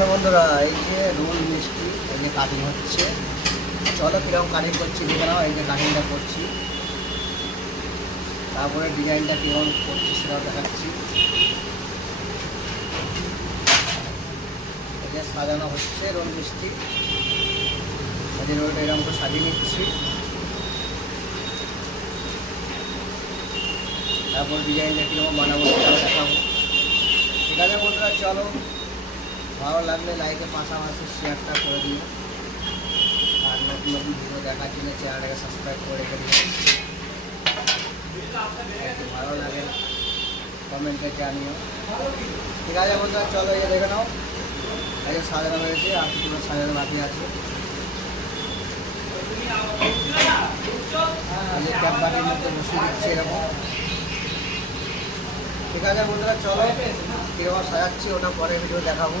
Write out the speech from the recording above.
তো বন্ধুরা এই যে রোল মিষ্টি এই যে কাটিং হচ্ছে, চলো কিরকম কাটিং করছি দেখে নাও। এই যে কাটিংটা করছি, তারপরে ডিজাইনটা কীরকম করছি সেটাও দেখাচ্ছি। এই যে সাজানো হচ্ছে রোল মিষ্টি, এই যে রোলটা এরকম করে সাজিয়ে নিচ্ছি, তারপর ডিজাইনটা কীরকম বানাবো সেটাও দেখাবো। ঠিক আছে বন্ধুরা, চলো ভালো লাগলে লাইকের পাশাপাশি শেয়ারটা করে দিও, আর নতুন নতুন ভিডিও দেখার জন্য চ্যানেলটাকে সাবস্ক্রাইব করে রেখে দিও। একটু ভালো লাগে কমেন্টে জানিও। ঠিক আছে বন্ধুরা, চলো এই দেখে নাও। এই যে সাজানো হয়েছে, আর কিছু সাজানো বাকি আছে। এই যে ক্যাপ বাটির মধ্যে বসিয়ে দিচ্ছি এরকম। ঠিক আছে বন্ধুরা, চলো কীরকম সাজাচ্ছি ওটা পরে ভিডিও দেখাবো।